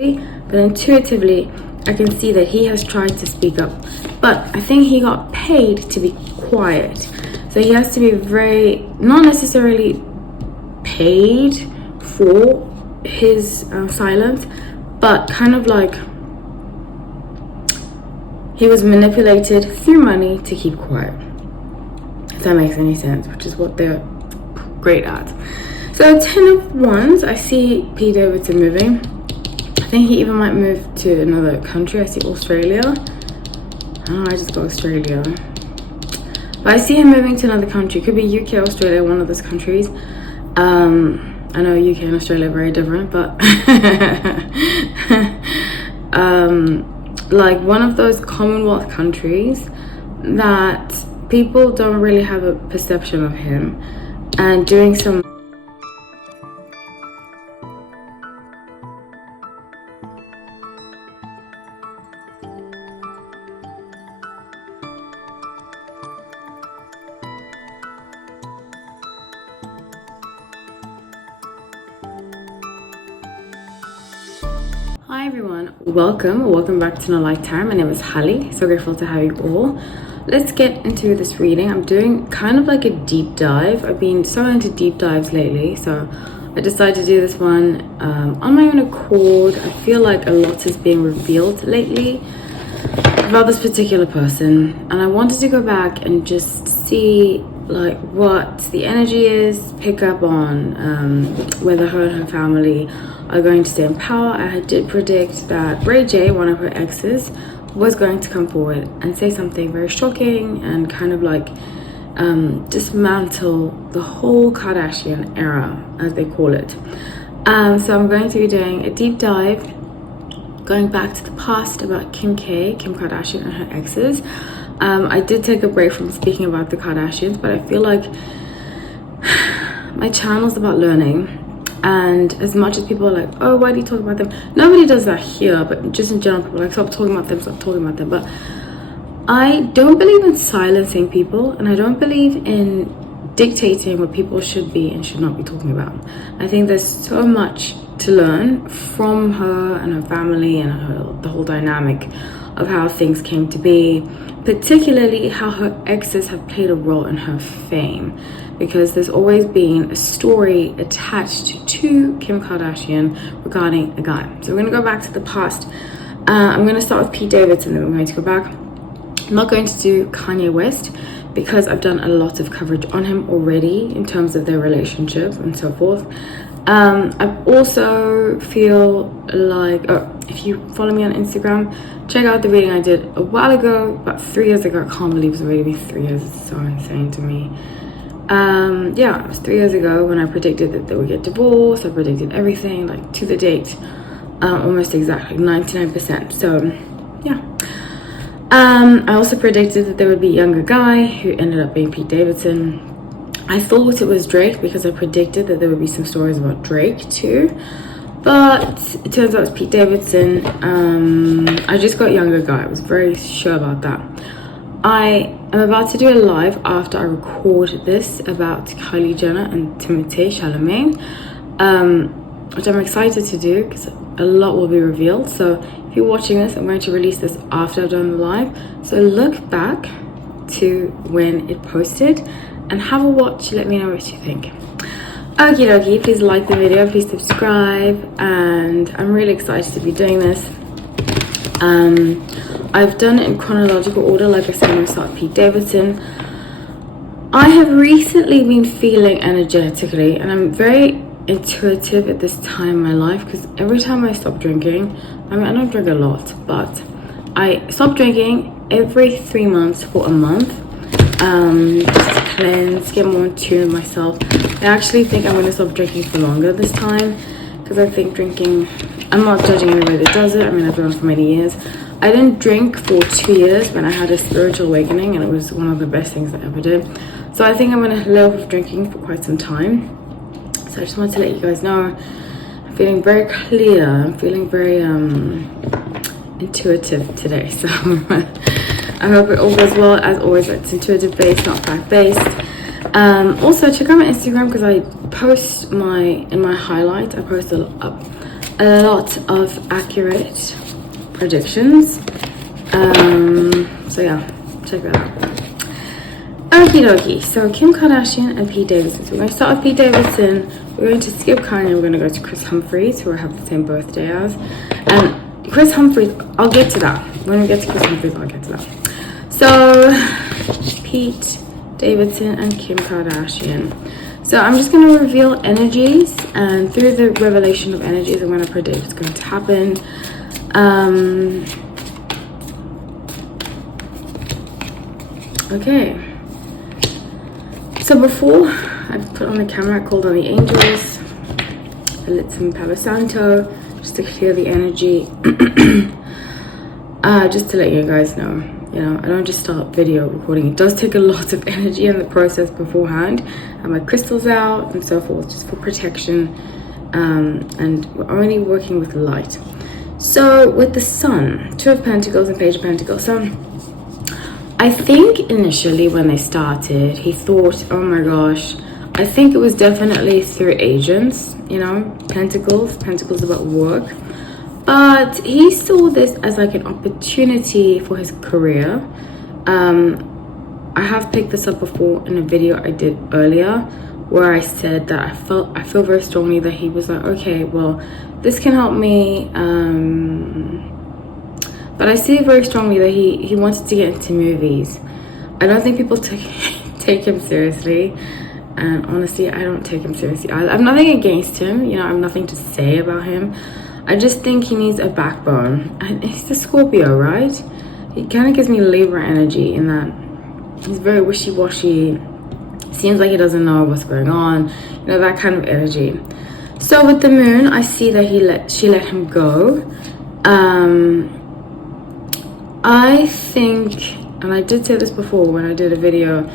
but intuitively I can see that he has tried to speak up, but I think he got paid to be quiet. So he has to be very, not necessarily paid for his silence, but kind of like he was manipulated through money to keep quiet, if that makes any sense, which is what they're great at. So 10 of Wands, I see Pete Davidson moving. I think he even might move to another country. I see Australia. Oh, I just got Australia. But I see him moving to another country. Could be UK, Australia, one of those countries. I know UK and Australia are very different, but like one of those Commonwealth countries that people don't really have a perception of him, and doing some Hi everyone, welcome back to No Lifetime. My name is Hallie, so grateful to have you all. Let's get into this reading. I'm doing kind of like a deep dive. I've been so into deep dives lately, so I decided to do this one on my own accord. I feel like a lot is being revealed lately about this particular person, and I wanted to go back and just see like what the energy is, pick up on whether her and her family are going to stay in power. I did predict that Ray J, one of her exes, was going to come forward and say something very shocking and kind of like dismantle the whole Kardashian era, as they call it. So I'm going to be doing a deep dive, going back to the past about Kim Kardashian and her exes. I did take a break from speaking about the Kardashians, but I feel like my channel's about learning. And as much as people are like, oh, why do you talk about them? Nobody does that here, but just in general, people are like, stop talking about them. But I don't believe in silencing people, and I don't believe in dictating what people should be and should not be talking about. I think there's so much to learn from her and her family and the whole dynamic of how things came to be, particularly how her exes have played a role in her fame, because there's always been a story attached to Kim Kardashian regarding a guy. So we're going to go back to the past. I'm going to start with Pete Davidson, and then we're going to go back. I'm not going to do Kanye West because I've done a lot of coverage on him already in terms of their relationship and so forth. I also feel like, if you follow me on Instagram, check out the reading I did a while ago, about 3 years ago. I can't believe it's already been 3 years. It's so insane to me. Yeah, it was 3 years ago when I predicted that they would get divorced. I predicted everything, like to the date, almost exactly 99%. So yeah. I also predicted that there would be a younger guy who ended up being Pete Davidson. I thought it was Drake because I predicted that there would be some stories about Drake too, but it turns out it's Pete Davidson. I just got younger guy. I was very sure about that. I am about to do a live after I record this about Kylie Jenner and Timothée Chalamet, which I'm excited to do because a lot will be revealed. So if you're watching this, I'm going to release this after I've done the live. So look back to when it posted and have a watch. Let me know what you think. Okie dokie, please like the video, please subscribe, and I'm really excited to be doing this. I've done it in chronological order. Like I said, I'm going to start Pete Davidson. I have recently been feeling energetically, and I'm very intuitive at this time in my life, because every time I stop drinking, I mean, I don't drink a lot, but I stop drinking every 3 months for a month, just to cleanse, get more in tune with myself. I actually think I'm going to stop drinking for longer this time, because I think drinking, I'm not judging anybody that does it. I mean, I've done it for many years. I didn't drink for 2 years when I had a spiritual awakening, and it was one of the best things I ever did. So I think I'm going to live with drinking for quite some time. So I just wanted to let you guys know I'm feeling very clear. I'm feeling very intuitive today. So I hope it all goes well. As always, it's intuitive based, not fact based. Also check out my Instagram, because I post in my highlight, I post a a lot of accurate predictions. So yeah, check that out. Okie dokie. So Kim Kardashian and Pete Davidson. So we're going to start with Pete Davidson. We're going to skip Kanye. We're going to go to Chris Humphries, who I have the same birthday as. And Chris Humphries, I'll get to that. When we get to Chris Humphries, I'll get to that. So Pete Davidson and Kim Kardashian. So I'm just going to reveal energies, and through the revelation of energies, I'm going to predict what's going to happen. Okay. So before I put on the camera, I called on the angels. I lit some Palo Santo just to clear the energy. Just to let you guys know, you know, I don't just start video recording. It does take a lot of energy in the process beforehand. I have my crystals out and so forth, just for protection. And we're only working with light. So with the Sun, Two of Pentacles and Page of Pentacles. So I think initially when they started, he thought, oh my gosh, I think it was definitely through agents, you know, Pentacles about work. But he saw this as like an opportunity for his career. I have picked this up before in a video I did earlier, where I said that I feel very strongly that he was like, okay, well, this can help me. But I see very strongly that he wanted to get into movies. I don't think people take him seriously. And honestly, I don't take him seriously. I have nothing against him. You know, I have nothing to say about him. I just think he needs a backbone. And he's a Scorpio, right? He kind of gives me Libra energy in that he's very wishy-washy. Seems like he doesn't know what's going on. You know, that kind of energy. So with the moon, I see that she let him go. I think, and I did say this before when I did a video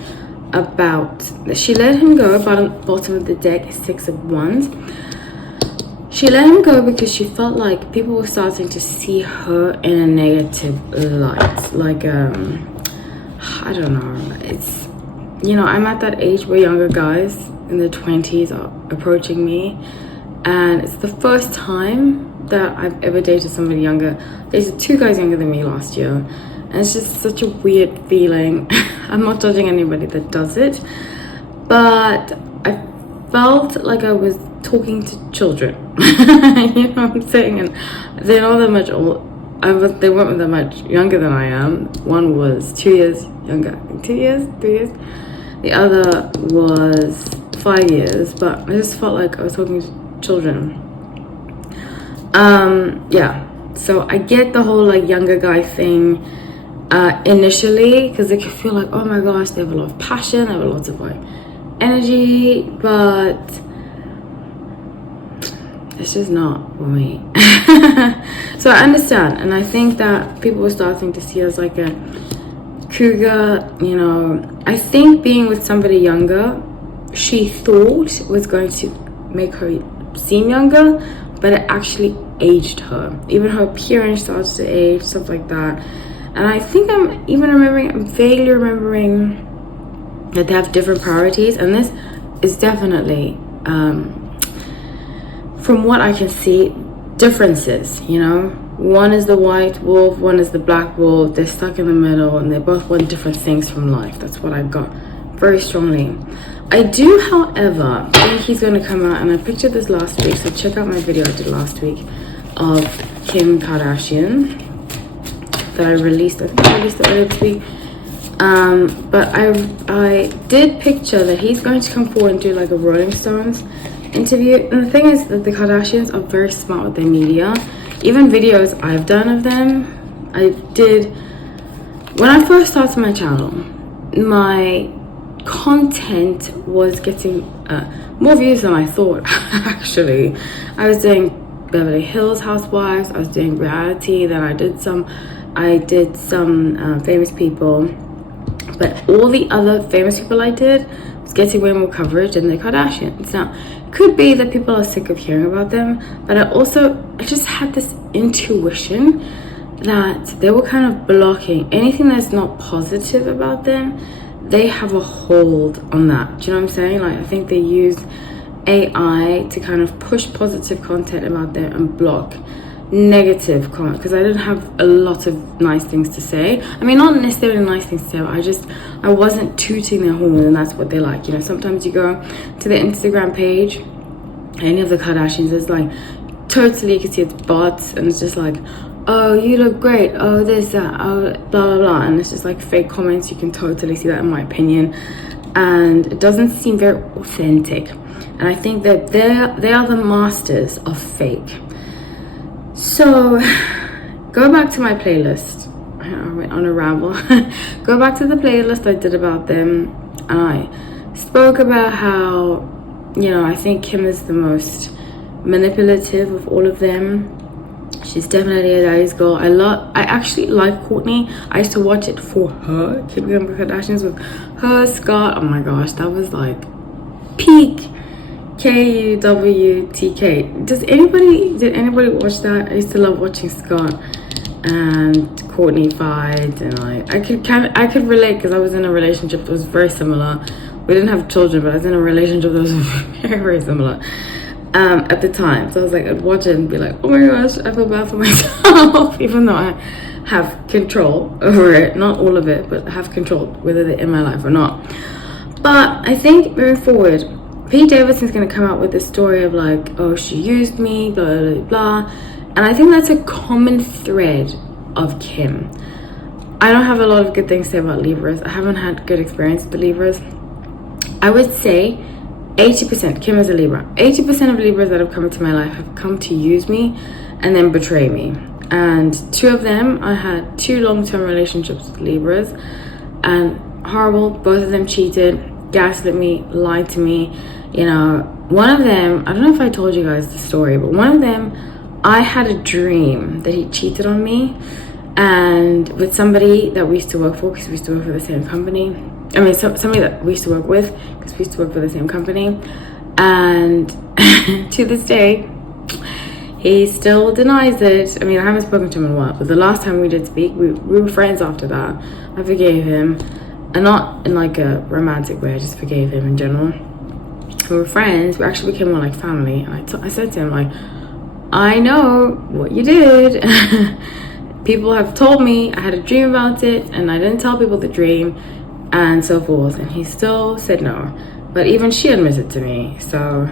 about, she let him go. Bottom of the deck is Six of Wands. She let him go because she felt like people were starting to see her in a negative light. Like, I don't know. It's, you know, I'm at that age where younger guys in their 20s are approaching me. And it's the first time that I've ever dated somebody younger. I dated 2 guys younger than me last year. And it's just such a weird feeling. I'm not judging anybody that does it. But I felt like I was talking to children. You know what I'm saying? And they're not that much old. They weren't that much younger than I am. One was 2 years younger. 2 years? 3 years? The other was 5 years. But I just felt like I was talking to children. Yeah. So I get the whole like younger guy thing initially, because they can feel like, oh my gosh, they have a lot of passion, they have a lot of like energy, but it's just not for me. So I understand, and I think that people were starting to see us like a cougar, you know. I think being with somebody younger, she thought was going to make her seem younger, but it actually aged her. Even her appearance started to age, stuff like that. And I think I'm vaguely remembering that they have different priorities, and this is definitely from what I can see, differences, you know. One is the white wolf, one is the black wolf. They're stuck in the middle, and they both want different things from life. That's what I got very strongly. I do, however, think he's going to come out, and I pictured this last week, so check out my video I did last week of Kim Kardashian that I released. I think I released it earlier this week. But I did picture that he's going to come forward and do like a Rolling Stones interview. And the thing is that the Kardashians are very smart with their media. Even videos I've done of them, I did when I first started my channel. My content was getting more views than I thought. Actually, I was doing Beverly Hills Housewives, I was doing reality, then I did some famous people, but all the other famous people I did was getting way more coverage than the Kardashians. Now, it could be that people are sick of hearing about them, but I just had this intuition that they were kind of blocking anything that's not positive about them. They have a hold on that. Do you know what I'm saying? Like, I think they use AI to kind of push positive content about them and block negative comment, because I didn't have a lot of nice things to say. I mean, not necessarily nice things to say, but I wasn't tooting their horn, and that's what they like. You know, sometimes you go to the Instagram page, any of the Kardashians, it's like totally, you can see it's bots, and it's just like, oh, you look great, oh, this, that, oh, blah, blah, blah. And it's just like fake comments. You can totally see that, in my opinion. And it doesn't seem very authentic. And I think that they are the masters of fake. So, go back to my playlist. I went on a ramble. Go back to the playlist I did about them. And I spoke about how, you know, I think Kim is the most manipulative of all of them. She's definitely a daddy's girl. I actually like Kourtney. I used to watch it for her. Kim Kardashian with her, Scott. Oh my gosh, that was like peak KUWTK. Did anybody watch that? I used to love watching Scott and Kourtney fight, and like I could relate, because I was in a relationship that was very similar. We didn't have children, but I was in a relationship that was very, very similar. At the time, so I was like, I'd watch it and be like, oh my gosh, I feel bad for myself, even though I have control over it, not all of it, but have control whether they're in my life or not. But I think moving forward, Pete Davidson's going to come out with this story of like, oh, she used me, blah, blah, blah. And I think that's a common thread of Kim. I don't have a lot of good things to say about Libras. I haven't had good experience with the Libras. I would say 80%, Kim is a Libra. 80% of Libras that have come into my life have come to use me and then betray me. And two of them, I had 2 long-term relationships with Libras, and horrible. Both of them cheated, gaslit me, lied to me. You know, one of them, I don't know if I told you guys the story, but one of them, I had a dream that he cheated on me, and with somebody that we used to work for, because we used to work for the same company. I mean, somebody that we used to work with, because we used to work for the same company. And to this day, he still denies it. I mean, I haven't spoken to him in a while, but the last time we did speak, we were friends after that. I forgave him, and not in like a romantic way, I just forgave him in general. We were friends. We actually became more like family. And I said to him, like, I know what you did. People have told me, I had a dream about it, and I didn't tell people the dream, and so forth. And he still said no. But even she admits it to me. So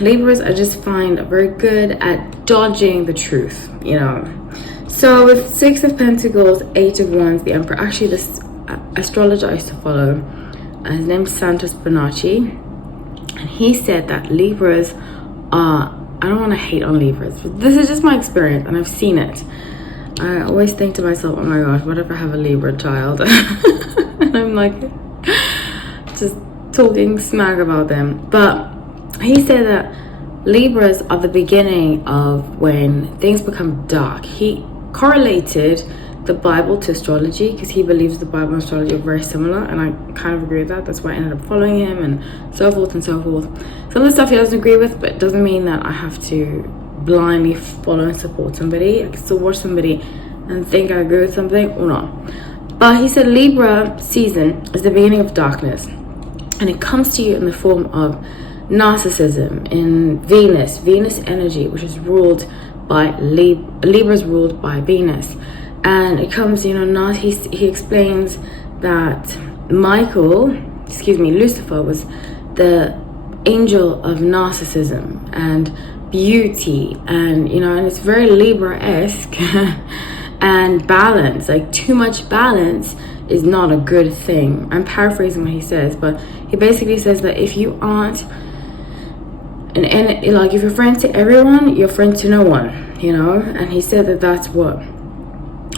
Libras, I just find very good at dodging the truth, you know. So with 6 of Pentacles, 8 of Wands, the Emperor, actually this astrologer I used to follow, his name's Santos Bonacci, and he said that Libras are, I don't want to hate on Libras, but this is just my experience, and I've seen it. I always think to myself, oh my gosh, what if I have a Libra child? And I'm like, just talking smack about them. But he said that Libras are the beginning of when things become dark. He correlated the Bible to astrology, because he believes the Bible and astrology are very similar, and I kind of agree with that. That's why I ended up following him, and so forth and so forth. Some of the stuff he doesn't agree with, but it doesn't mean that I have to blindly follow and support somebody. I can still watch somebody and think I agree with something or not. But he said Libra season is the beginning of darkness, and it comes to you in the form of narcissism, in Venus energy, which is ruled by Libra's ruled by Venus. And it comes, you know, he explains that Lucifer was the angel of narcissism and beauty, and you know, and it's very Libra-esque. And balance, like too much balance is not a good thing. I'm paraphrasing what he says, but he basically says that if you aren't like if you're friends to everyone, you're friends to no one, you know. And he said that that's what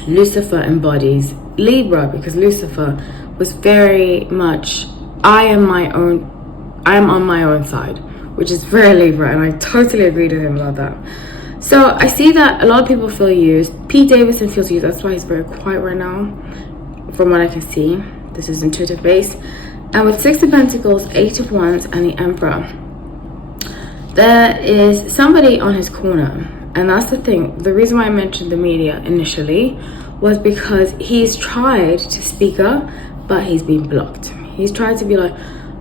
Lucifer embodies Libra, because Lucifer was very much, I am on my own side, which is very Libra, and I totally agree with him about that. So I see that a lot of people feel used. Pete Davidson feels used. That's why he's very quiet right now, from what I can see. This is intuitive based. And with 6 of Pentacles, 8 of Wands, and the Emperor, there is somebody on his corner. And that's the thing. The reason why I mentioned the media initially was because he's tried to speak up, but he's been blocked. He's tried to be like,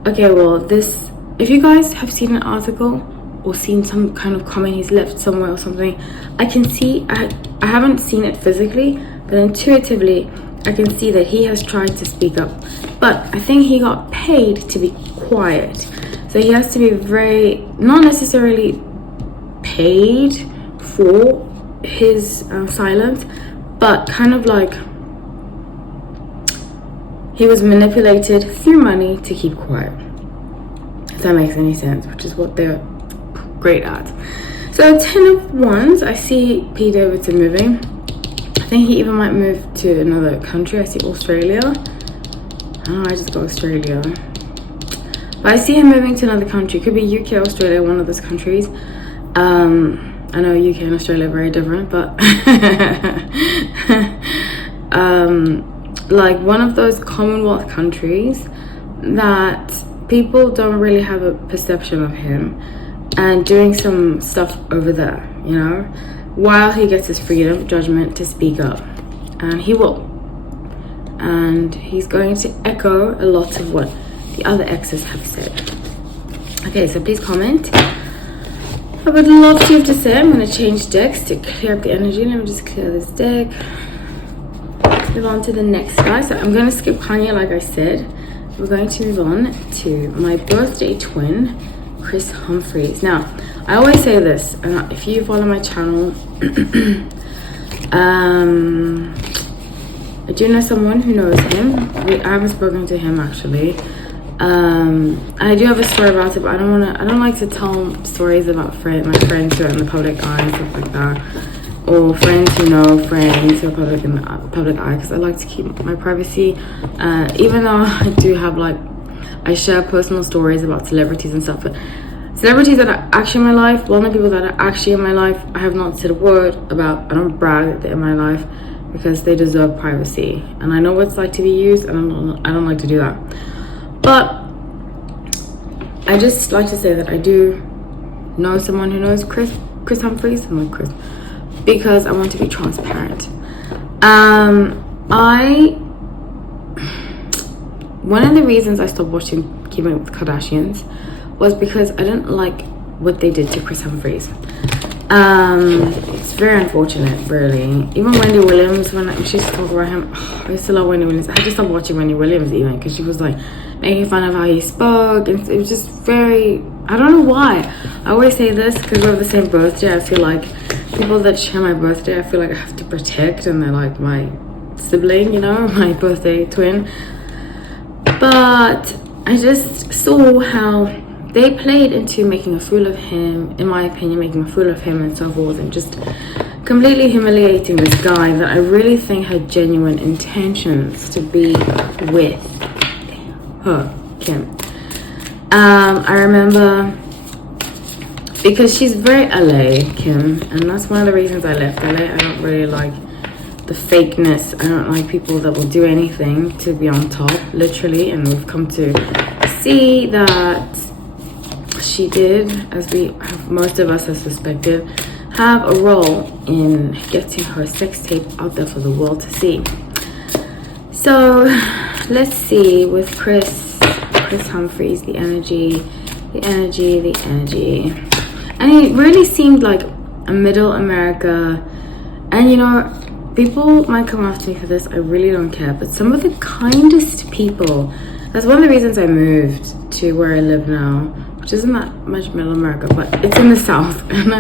okay, well, this if you guys have seen an article or seen some kind of comment he's left somewhere or something, I can see, I haven't seen it physically, but intuitively I can see that he has tried to speak up, but I think he got paid to be quiet. So he has to be very, not necessarily paid for his silence, but kind of like he was manipulated through money to keep quiet, if that makes any sense, which is what they're great at. So 10 of Wands, I see Pete Davidson moving. I think he even might move to another country. I see Australia. Oh, I just got Australia. But I see him moving to another country. Could be UK, Australia, one of those countries. I know UK and Australia are very different, but like one of those Commonwealth countries that people don't really have a perception of him, and doing some stuff over there, you know, while he gets his freedom, judgment to speak up. And he will. And he's going to echo a lot of what the other exes have said. Okay, so please comment. I would love to have to say. I'm going to change decks to clear up the energy. Let me just clear this deck. Move on to the next guy. So I'm going to skip Kanye, like I said. We're going to move on to my birthday twin, Kris Humphries. Now, I always say this, and if you follow my channel, I do know someone who knows him. I haven't spoken to him actually. I do have a story about it, but I don't like to tell stories about my friends who are in the public eye and stuff like that, or friends who know friends who are in the public eye, because I like to keep my privacy. Even though I do have I share personal stories about celebrities and stuff, but celebrities that are actually in my life, well, not people that are actually in my life, I have not said a word about. I don't brag that they're in my life because they deserve privacy, and I know what it's like to be used, and I don't like to do that. But I just like to say that I do know someone who knows Kris Humphries. I'm like Chris, because I want to be transparent. One of the reasons I stopped watching Keeping Up with the Kardashians was because I didn't like what they did to Kris Humphries. It's very unfortunate, really. Even Wendy Williams, when she used to talk about him, I used to love Wendy Williams. I had to stop watching Wendy Williams even, because she was making fun of how he spoke, and it was just very, I don't know why. I always say this because we have the same birthday. I feel like people that share my birthday, I feel like I have to protect, and they're like my sibling, you know, my birthday twin. But I just saw how they played into making a fool of him, in my opinion, making a fool of him and so forth, and just completely humiliating this guy that I really think had genuine intentions to be with her, Kim. I remember, because she's very LA, Kim, and that's one of the reasons I left LA. I don't really like the fakeness. I don't like people that will do anything to be on top, literally, and we've come to see that she did, as most of us have suspected, have a role in getting her sex tape out there for the world to see. So let's see with Kris Humphries, the energy, and he really seemed like a middle America. And you know, people might come after me for this, I really don't care, but some of the kindest people. That's one of the reasons I moved to where I live now, which isn't that much middle America, but it's in the south, and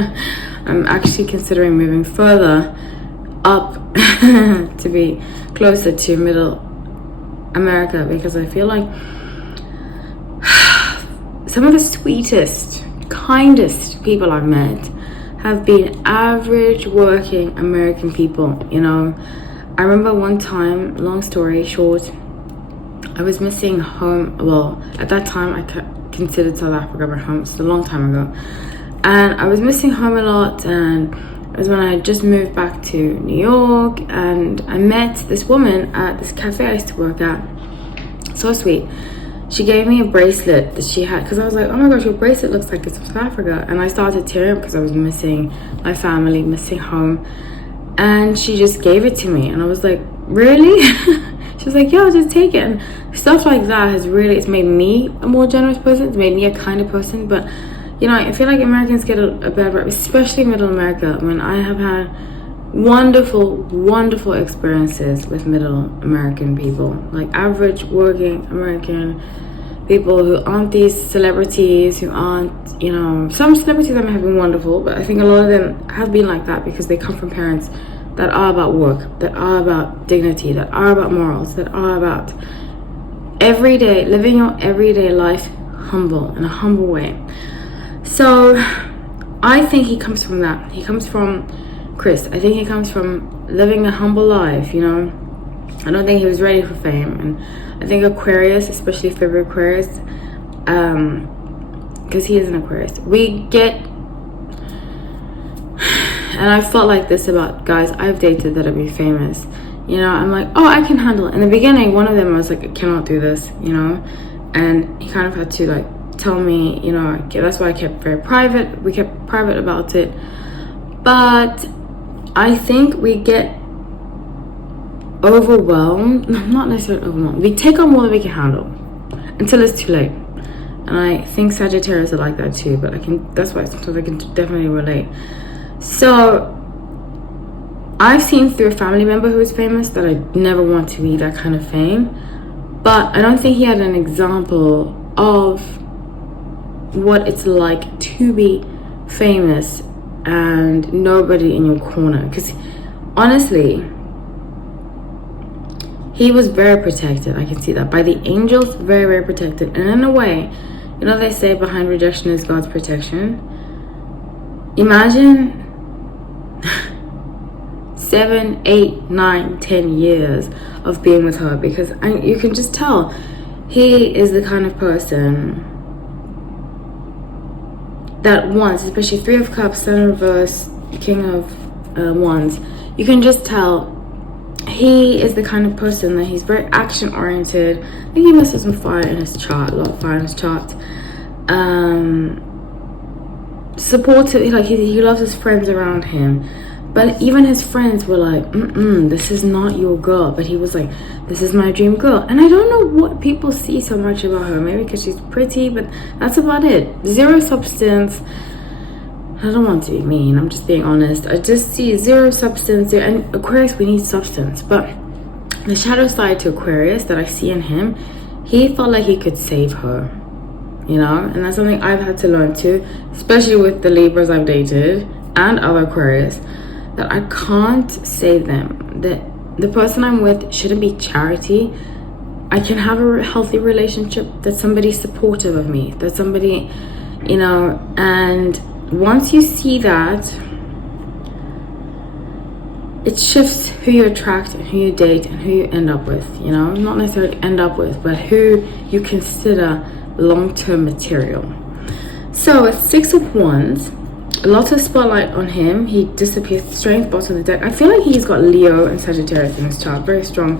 I'm actually considering moving further up to be closer to middle America, because I feel like some of the sweetest, kindest people I've met have been average working American people, you know. I remember one time, long story short, I was missing home. Well, at that time I considered South Africa my home. It's a long time ago, and I was missing home a lot. And it was when I had just moved back to New York, and I met this woman at this cafe I used to work at. So sweet. She gave me a bracelet that she had, because I was like, oh my gosh, your bracelet looks like it's from South Africa. And I started tearing because I was missing my family, missing home, and she just gave it to me, and I was like, really? She's like, yo, just take it. And stuff like that has really, it's made me a more generous person. It's made me a kinder person. But, you know, I feel like Americans get a bad rep, especially Middle America. When I have had wonderful experiences with Middle American people, like average working American people who aren't these celebrities, who aren't, you know, some celebrities that have been wonderful, but I think a lot of them have been like that because they come from parents that are about work, that are about dignity, that are about morals, that are about everyday, living your everyday life humble, in a humble way. So I think he comes from that. He comes from Chris. I think he comes from living a humble life, you know. I don't think he was ready for fame. And I think Aquarius, especially February Aquarius, because he is an Aquarius, we get, and I felt like this about guys I've dated that have been famous. You know, I'm like, oh, I can handle it. In the beginning, one of them was like, I cannot do this, you know. And he kind of had to like tell me, you know, that's why I kept very private. We kept private about it. But I think we get overwhelmed, not necessarily overwhelmed. We take on more than we can handle until it's too late. And I think Sagittarius are like that too, but that's why sometimes I can definitely relate. So I've seen through a family member who is famous that I never want to be that kind of fame, but I don't think he had an example of what it's like to be famous and nobody in your corner. Because honestly, he was very protected. I can see that by the angels, very protected. And in a way, you know, they say behind rejection is God's protection. Imagine 7, 8, 9, 10 years of being with her, because you can just tell he is the kind of person that wants, especially Three of Cups, Sun in reverse, King of Wands, you can just tell he is the kind of person that he's very action oriented. I think he must have some fire in his chart, a lot of fire in his chart. Supportive, like he loves his friends around him. But even his friends were like, this is not your girl. But he was like, this is my dream girl. And I don't know what people see so much about her. Maybe because she's pretty, but that's about it. Zero substance. I don't want to be mean, I'm just being honest. I just see zero substance. And Aquarius, we need substance. But the shadow side to Aquarius that I see in him, he felt like he could save her. You know? And that's something I've had to learn too. Especially with the Libras I've dated and other Aquarius. That I can't save them. That the person I'm with shouldn't be charity. I can have a healthy relationship. That somebody's supportive of me. That somebody, you know, and once you see that, it shifts who you attract and who you date and who you end up with, you know? Not necessarily end up with, but who you consider long-term material. So with 6 of Wands, a lot of spotlight on him. He disappears straight bottom of the deck. I feel like he's got Leo and Sagittarius in his chart. Very strong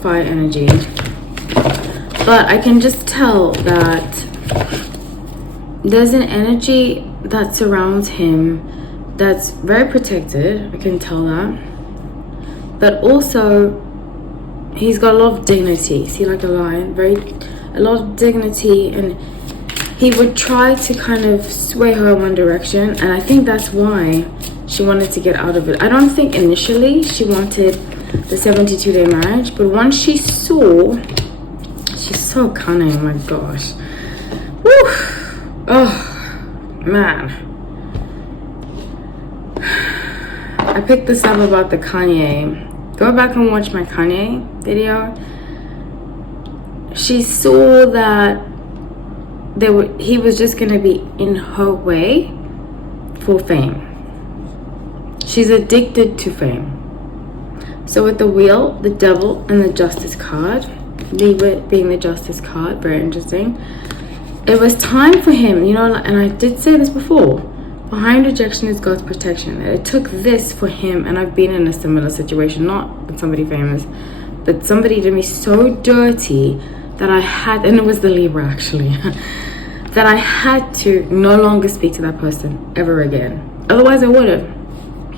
fire energy. But I can just tell that there's an energy that surrounds him that's very protected. I can tell that. But also, he's got a lot of dignity. See, like a lion, a lot of dignity, and he would try to kind of sway her in one direction, and I think that's why she wanted to get out of it. I don't think initially she wanted the 72-day marriage, but once she saw, she's so cunning, my gosh. Woo! Oh, man. I picked this up about the Kanye. Go back and watch my Kanye video. She saw that he was just going to be in her way for fame. She's addicted to fame. So with the Wheel, the Devil, and the Justice card, Libra being the Justice card, very interesting. It was time for him, you know, and I did say this before, behind rejection is God's protection. It took this for him, and I've been in a similar situation, not with somebody famous, but somebody did me so dirty that I had, and it was the Libra actually, that I had to no longer speak to that person ever again. Otherwise I would have.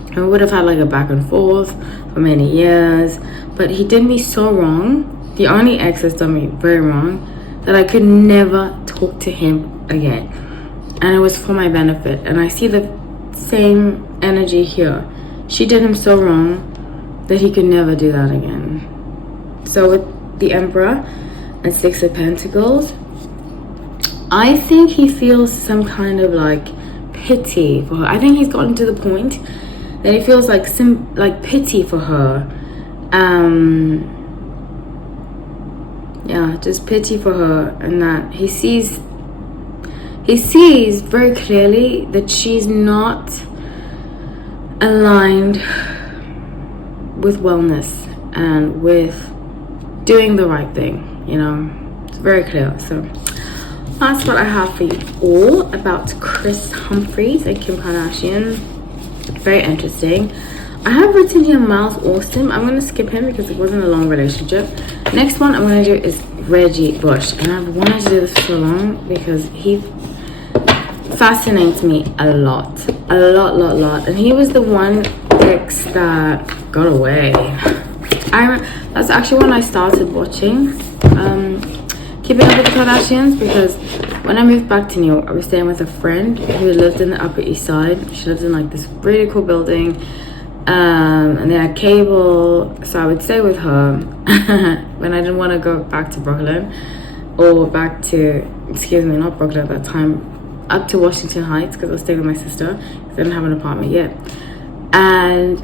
And we would have had like a back and forth for many years. But he did me so wrong. The only ex has done me very wrong, that I could never talk to him again. And it was for my benefit. And I see the same energy here. She did him so wrong that he could never do that again. So with the Emperor and Six of Pentacles, I think he feels some kind of like pity for her. I think he's gotten to the point that he feels like some like pity for her. Yeah, just pity for her, and that he sees very clearly that she's not aligned with wellness and with doing the right thing, you know. It's very clear. So that's what I have for you all about Kris Humphries and Kim Kardashian. Very interesting. I have written here Miles Austin. I'm going to skip him because it wasn't a long relationship. Next one I'm going to do is Reggie Bush. And I've wanted to do this for so long because he fascinates me a lot. And he was the one ex that got away. That's actually when I started watching Keeping Up with the Kardashians, because when I moved back to New York, I was staying with a friend who lived in the Upper East Side. She lived in like this really cool building, and they had cable, so I would stay with her when I didn't want to go back to Brooklyn, or back to, excuse me, not Brooklyn at that time, up to Washington Heights, because I was staying with my sister because I didn't have an apartment yet. And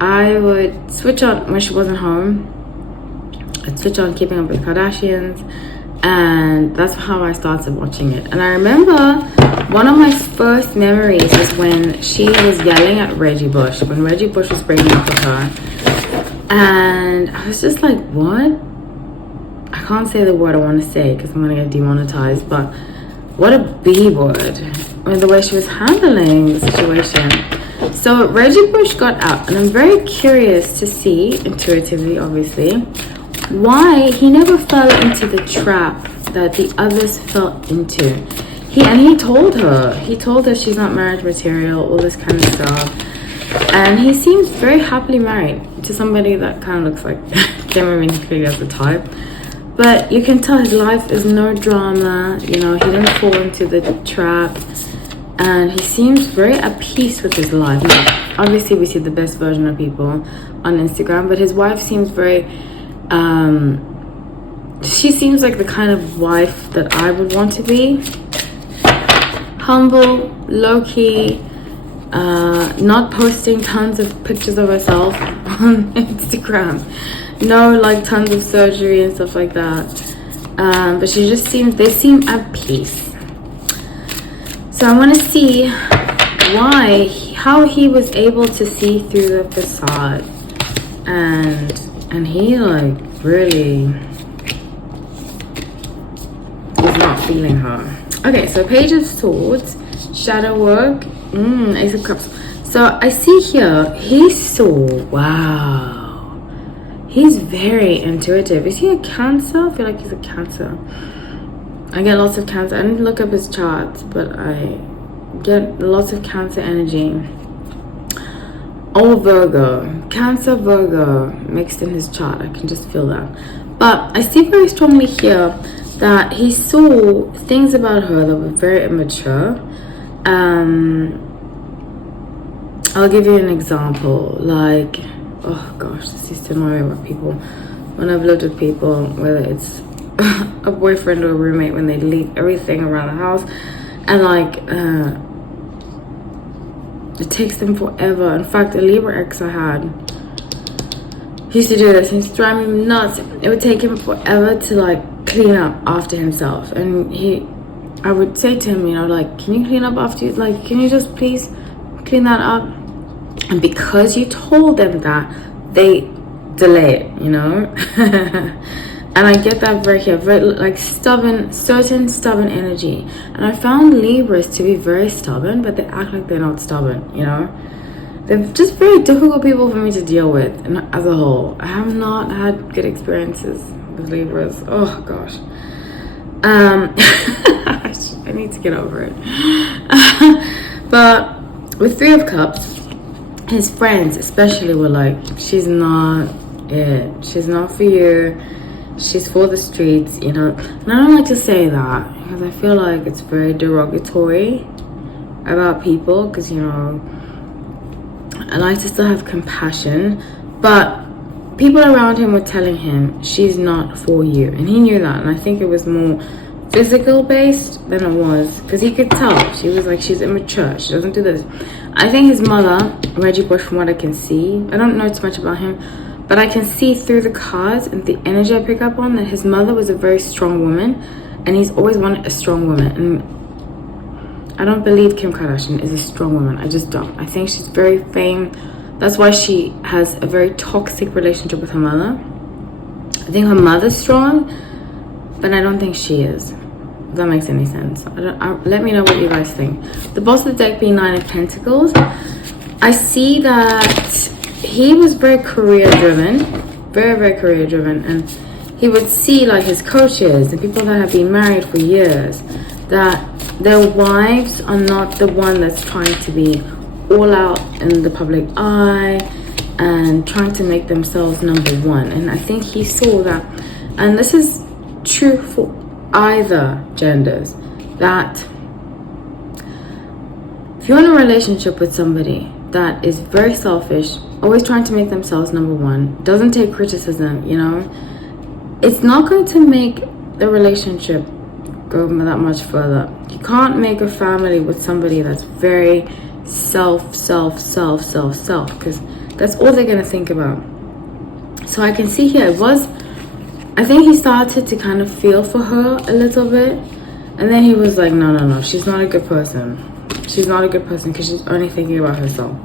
I would switch on when she wasn't home. I'd switch on Keeping Up with the Kardashians, and that's how I started watching it. And I remember one of my first memories is when she was yelling at Reggie Bush, when Reggie Bush was breaking up with her. And I was just like, what? I can't say the word I want to say because I'm going to get demonetized, but what a B word. I mean, the way she was handling the situation. So Reggie Bush got out, and I'm very curious to see, intuitively obviously, why he never fell into the trap that the others fell into. He told her she's not marriage material, all this kind of stuff. And he seems very happily married to somebody that kind of looks like Cameron clearly as the type. But you can tell his life is no drama, you know, he didn't fall into the trap. And he seems very at peace with his life. Now, obviously we see the best version of people on Instagram, but his wife seems very she seems like the kind of wife that I would want to be. Humble, low-key, not posting tons of pictures of herself on Instagram. No, like tons of surgery and stuff like that. But they seem at peace. So I want to see how he was able to see through the facade. And he like really is not feeling her. Okay, so Page of Swords, Shadow Work, Ace of Cups. So I see here, wow. He's very intuitive. Is he a Cancer? I feel like he's a Cancer. I get lots of Cancer. I didn't look up his charts, but I get lots of Cancer energy. Oh, Virgo. Cancer, Virgo mixed in his chart. I can just feel that. But I see very strongly here that he saw things about her that were very immature. I'll give you an example. Like, oh gosh, this used to annoy me with people. When I've lived with people, whether it's a boyfriend or a roommate, when they leave everything around the house, and like, it takes them forever. In fact, a Libra ex I had, he used to do this. He used to drive me nuts. It would take him forever to like clean up after himself. And I would say to him, you know, like, can you clean up after you? Like, can you just please clean that up? And because you told them that, they delay it, you know. And I get that very here, very like stubborn energy. And I found Libras to be very stubborn, but they act like they're not stubborn, you know. They're just very difficult people for me to deal with, and as a whole, I have not had good experiences with Libras. Oh gosh. I need to get over it. But with Three of Cups, his friends especially were like, she's not it, she's not for you, she's for the streets, you know. And I don't like to say that because I feel like it's very derogatory about people, because, you know, I like to still have compassion, but people around him were telling him she's not for you, and he knew that. And I think it was more physical based than it was, because he could tell she was like, she's immature, she doesn't do this. I think his mother, Reggie Bush, from what I can see, I don't know too much about him, but I can see through the cards and the energy I pick up on that his mother was a very strong woman, and he's always wanted a strong woman. And I don't believe Kim Kardashian is a strong woman. I just don't. I think she's very vain. That's why she has a very toxic relationship with her mother. I think her mother's strong, but I don't think she is. If that makes any sense. Let me know what you guys think. The boss of the deck being Nine of Pentacles. I see that he was very career driven. Very, very career driven. And he would see like his coaches and people that have been married for years, that their wives are not the one that's trying to be all out in the public eye and trying to make themselves number one. And I think he saw that, and this is true for either genders, that if you're in a relationship with somebody that is very selfish, always trying to make themselves number one, doesn't take criticism, you know, it's not going to make the relationship go that much further. You can't make a family with somebody that's very self, because that's all they're going to think about. So I can see here, I think he started to kind of feel for her a little bit, and then he was like, no, she's not a good person. She's not a good person because she's only thinking about herself.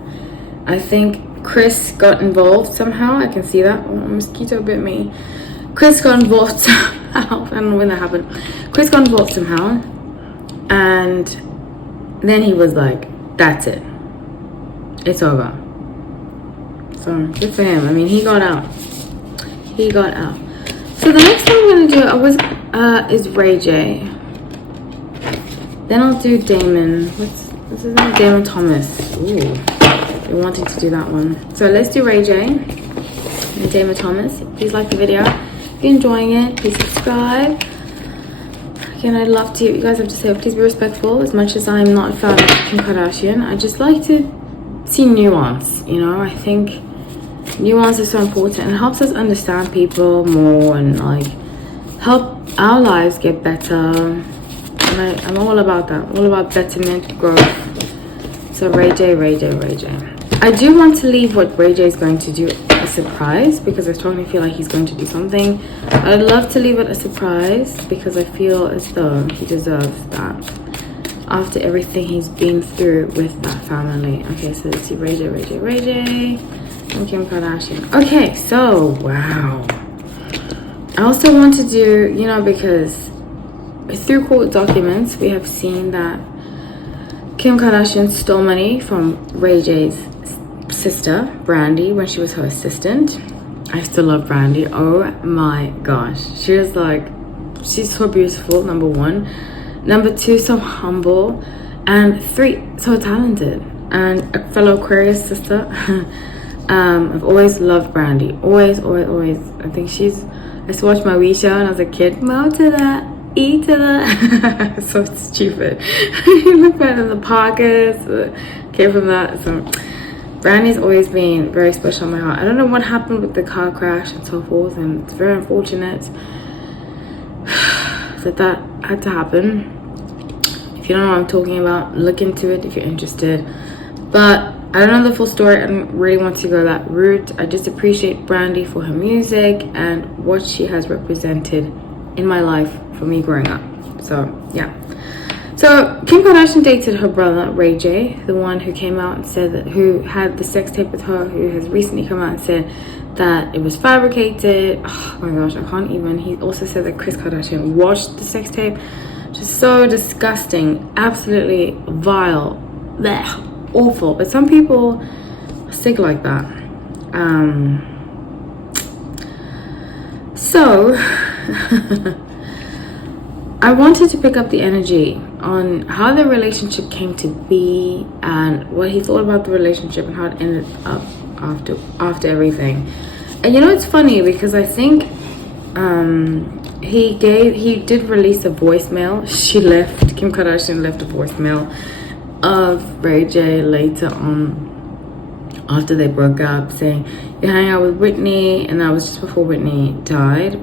I think Chris got involved somehow. I can see that. Oh, a mosquito bit me. Chris got involved somehow. I don't know when that happened. Chris got involved somehow, and then he was like, that's it. It's over. So good for him. I mean, he got out. He got out. So the next thing I'm gonna do is Ray J. Then I'll do Damon. What's his name? Damon Thomas. Ooh, been wanting to do that one. So let's do Ray J and Damon Thomas. Please like the video. If you're enjoying it, please subscribe. Again, I'd love to. You guys have to say, please be respectful. As much as I'm not a fan of Kim Kardashian, I just like to see nuance. You know, I think nuance is so important and helps us understand people more and like help our lives get better. And I'm all about that. All about betterment, growth. So Ray J. I do want to leave what Ray J is going to do a surprise, because I strongly feel like he's going to do something. I'd love to leave it a surprise because I feel as though he deserves that after everything he's been through with that family. Okay, so let's see Ray J and Kim Kardashian. Okay, so wow. I also want to do, you know, because through court documents we have seen that Kim Kardashian stole money from Ray J's sister Brandy when she was her assistant. I still love Brandy. Oh my gosh, she was like, she's so beautiful, number one. Number two, so humble. And three, so talented. And a fellow Aquarius sister. I've always loved Brandy. Always. I think I used to watch my Wii show when I was a kid. Mo to that, E to that. So stupid. You look better than the Parkers. Came from that. So Brandy's always been very special in my heart. I don't know what happened with the car crash and so forth, and it's very unfortunate that had to happen. If you don't know what I'm talking about, look into it if you're interested. But I don't know the full story. I don't really want to go that route. I just appreciate Brandy for her music and what she has represented in my life for me growing up. So yeah. So Kim Kardashian dated her brother Ray J, the one who came out and said that, who had the sex tape with her, who has recently come out and said that it was fabricated. Oh my gosh, I can't even. He also said that Kris Kardashian watched the sex tape. Just so disgusting, absolutely vile, blech, awful. But some people are sick like that. So I wanted to pick up the energy on how the relationship came to be and what he thought about the relationship and how it ended up after everything. And you know, it's funny because I think he did release a voicemail. Kim Kardashian left a voicemail of Ray J later on after they broke up, saying you hang out with Whitney, and that was just before Whitney died,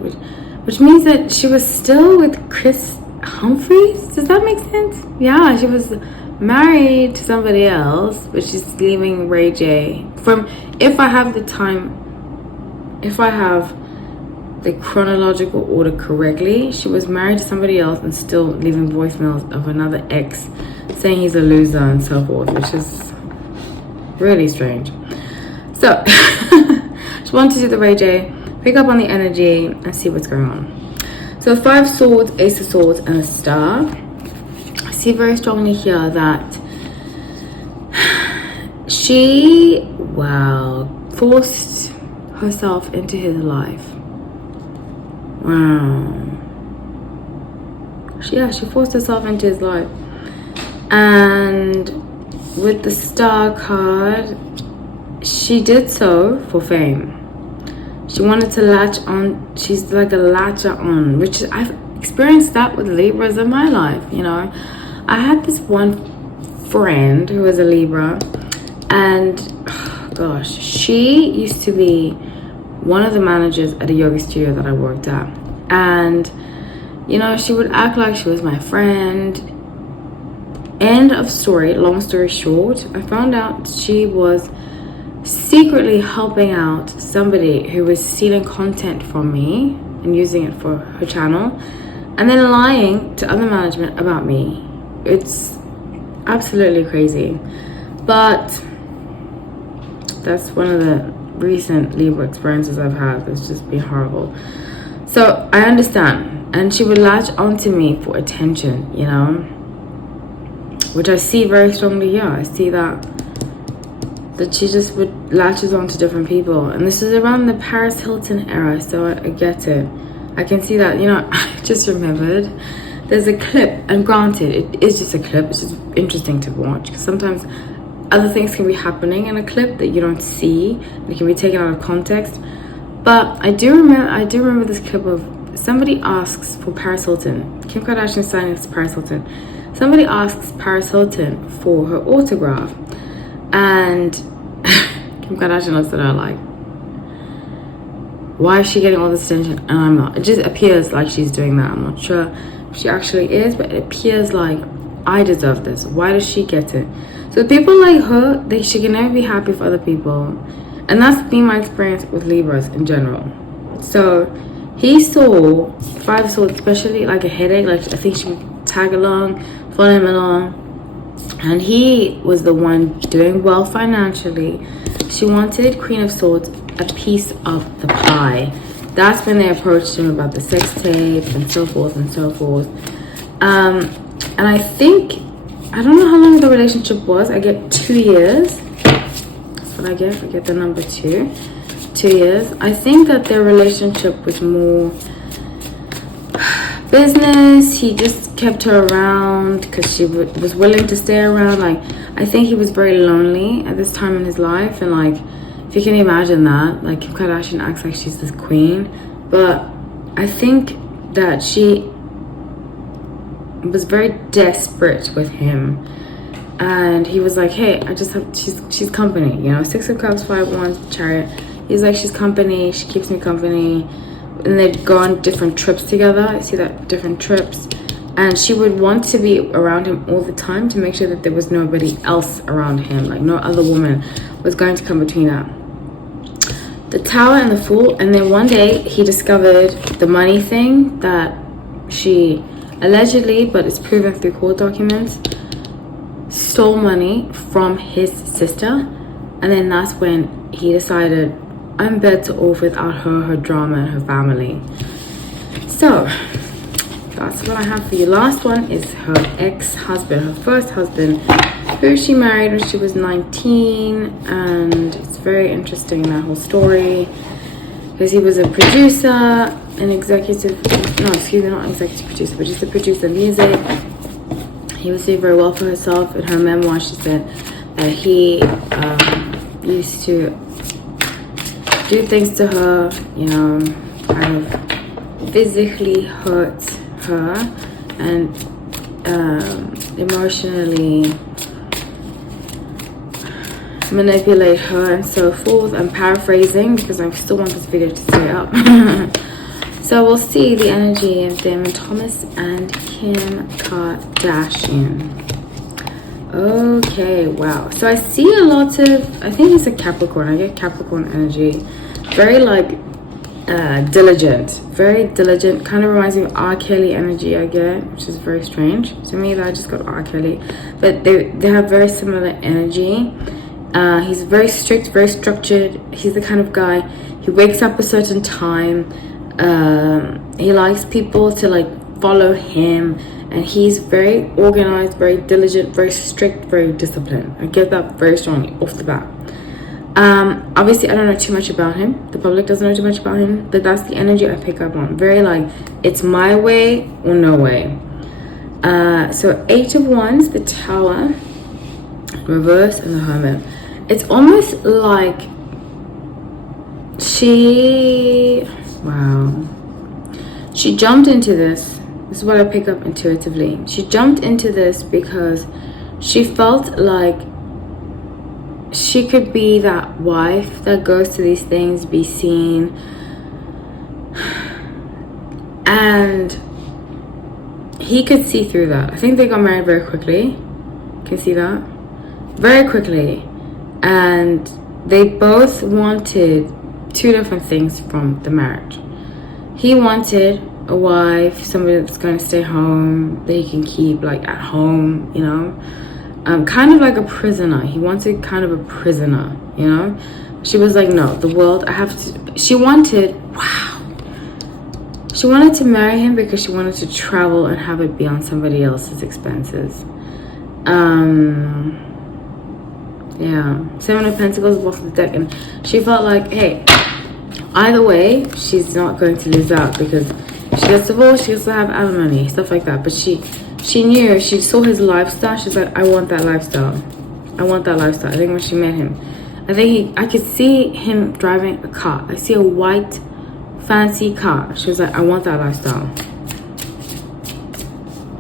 which means that she was still with Chris Humphries. Does that make sense? Yeah, she was married to somebody else, but she's leaving Ray J. If I have the chronological order correctly, she was married to somebody else and still leaving voicemails of another ex saying he's a loser and so forth, which is really strange. So just wanted to do the Ray J, pick up on the energy and see what's going on. So 5 swords, ace of swords, and a star. I see very strongly here that she forced herself into his life. Wow. She forced herself into his life. And with the star card, she did so for fame. She wanted to latch on. She's like a latcher on, which I've experienced that with Libras in my life. You know, I had this one friend who was a Libra, and gosh, she used to be one of the managers at a yoga studio that I worked at. And you know, she would act like she was my friend. End of story. Long story short, I found out she was secretly helping out somebody who was stealing content from me and using it for her channel, and then lying to other management about me. It's absolutely crazy, but that's one of the recent Libra experiences I've had. It's just been horrible. So I understand, and she would latch onto me for attention, you know, which I see very strongly here. I see that she just would latches on to different people. And this is around the Paris Hilton era, so I get it. I can see that. You know, I just remembered there's a clip, and granted, it is just a clip. It's just interesting to watch because sometimes other things can be happening in a clip that you don't see, and it can be taken out of context. But I do remember this clip of somebody asks for Paris Hilton. Kim Kardashian signing this to Paris Hilton. Somebody asks Paris Hilton for her autograph, and Kim Kardashian looks at her like, why is she getting all this attention and I'm not? It just appears like she's doing that. I'm not sure if she actually is, but it appears like I deserve this. Why does she get it? So people like her, she can never be happy for other people. And that's been my experience with Libras in general. So he saw 5 swords, especially like a headache. Like I think she would tag along, follow him along. And he was the one doing well financially. She wanted, Queen of Swords, a piece of the pie. That's when they approached him about the sex tapes and so forth and so forth. And I think, I don't know how long the relationship was. I get 2 years. That's what I get. I get the number 2. 2 years. I think that their relationship was more business. He just kept her around because she was willing to stay around. Like, I think he was very lonely at this time in his life, and like, if you can imagine that, like Kim Kardashian acts like she's this queen, but I think that she was very desperate with him, and he was like, hey, I just have, she's company, you know. 6 of Cups, 5 Wands, Chariot. He's like, she's company, she keeps me company. And they'd go on different trips together. I see that, different trips. And she would want to be around him all the time to make sure that there was nobody else around him. Like no other woman was going to come between that. The Tower and the Fool. And then one day he discovered the money thing that she allegedly, but it's proven through court documents, stole money from his sister. And then that's when he decided, I'm better off without her drama, and her family. So that's what I have for you. Last one is her ex-husband, her first husband, who she married when she was 19. And it's very interesting, that whole story, because he was a producer, an executive, no, excuse me, not executive producer, but just a producer of music. he was doing very well for himself. In her memoir, she said that he used to do things to her, you know, kind of physically hurt her and emotionally manipulate her and so forth. I'm paraphrasing because I still want this video to stay up. So we'll see the energy of Damon Thomas and Kim Kardashian. Okay, wow. So I see a lot of, I think it's a Capricorn. I get Capricorn energy. Very like diligent. Very diligent. Kind of reminds me of R. Kelly energy I get, which is very strange. To me, that I just got R. Kelly. But they have very similar energy. He's very strict, very structured. He's the kind of guy, he wakes up a certain time. He likes people to like follow him, and he's very organized, very diligent, very strict, very disciplined. I get that very strongly off the bat. Obviously I don't know too much about him. The public doesn't know too much about him, but that's the energy I pick up on. Very like, it's my way or no way. So 8 of Wands, the Tower, Reverse, and the Hermit. It's almost like she jumped into this. This is what I pick up intuitively. She jumped into this because she felt like she could be that wife that goes to these things, be seen, and he could see through that. I think they got married very quickly. Can see that? Very quickly. And they both wanted 2 different things from the marriage. He wanted a wife, somebody that's going to stay home, that he can keep like at home, you know, kind of like a prisoner. He wanted kind of a prisoner, you know. She was like, no, the world, I have to. She wanted to marry him because she wanted to travel and have it be on somebody else's expenses. Yeah, 7 of Pentacles, bottom of the deck, and she felt like, hey, either way, she's not going to lose out because she gets divorced, she gets to have alimony, stuff like that. But she knew, she saw his lifestyle. She's like, I want that lifestyle. I want that lifestyle. I think when she met him, I could see him driving a car. I see a white, fancy car. She was like, I want that lifestyle.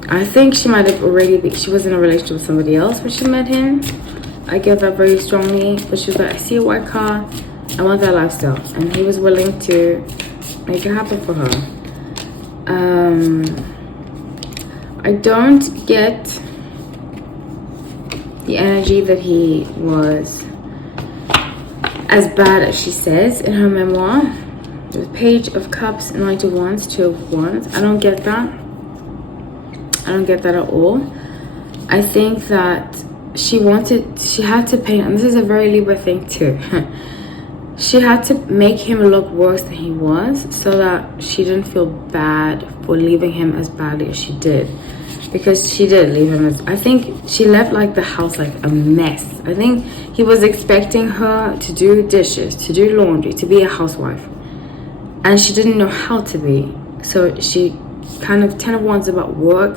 I think she might have already she was in a relationship with somebody else when she met him. I get that very strongly. But she was like, I see a white car. I want that lifestyle. And he was willing to make it happen for her. I don't get the energy that he was as bad as she says in her memoir. The Page of Cups, Knight of Wands, 2 of Wands. I don't get that. I don't get that at all. I think that she had to paint, and this is a very Libra thing too. She had to make him look worse than he was so that she didn't feel bad for leaving him as badly as she did. Because she did leave him as, I think she left like the house like a mess. I think he was expecting her to do dishes, to do laundry, to be a housewife. And she didn't know how to be. So she kind of, 10 of Wands about work.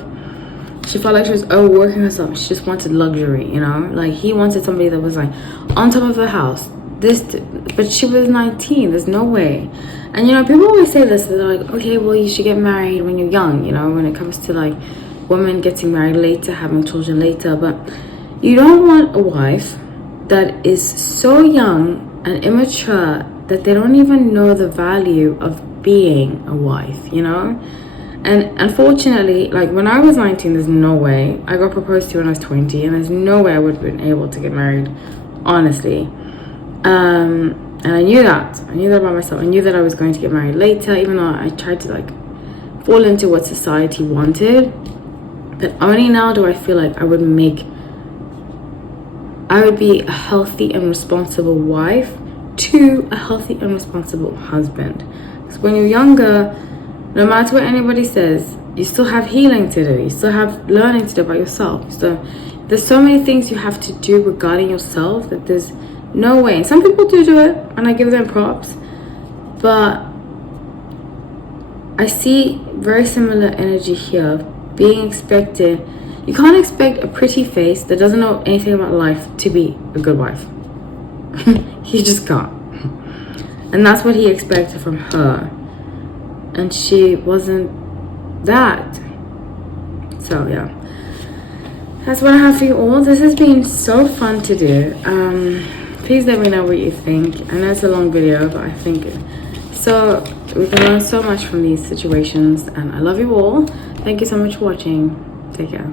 She felt like she was overworking herself. She just wanted luxury, you know? Like he wanted somebody that was like on top of the house. But she was 19. There's no way. And you know, people always say this. They're like, okay, well, you should get married when you're young, you know, when it comes to like women getting married later, having children later. But you don't want a wife that is so young and immature that they don't even know the value of being a wife, you know? And unfortunately, like when I was 19, there's no way. I got proposed to when I was 20, and there's no way I would have been able to get married, honestly. And I knew that. I knew that about myself. I knew that I was going to get married later, even though I tried to like fall into what society wanted. But only now do I feel like I would be a healthy and responsible wife to a healthy and responsible husband. Because when you're younger, no matter what anybody says, you still have healing to do. You still have learning to do about yourself. So there's so many things you have to do regarding yourself that there's no way. Some people do it, and I give them props. But I see very similar energy here of being expected. You can't expect a pretty face that doesn't know anything about life to be a good wife. You just can't. And that's what he expected from her. And she wasn't that. So yeah, that's what I have for you all. This has been so fun to do. Please let me know what you think. I know it's a long video, but I think so. We can learn so much from these situations, and I love you all. Thank you so much for watching. Take care.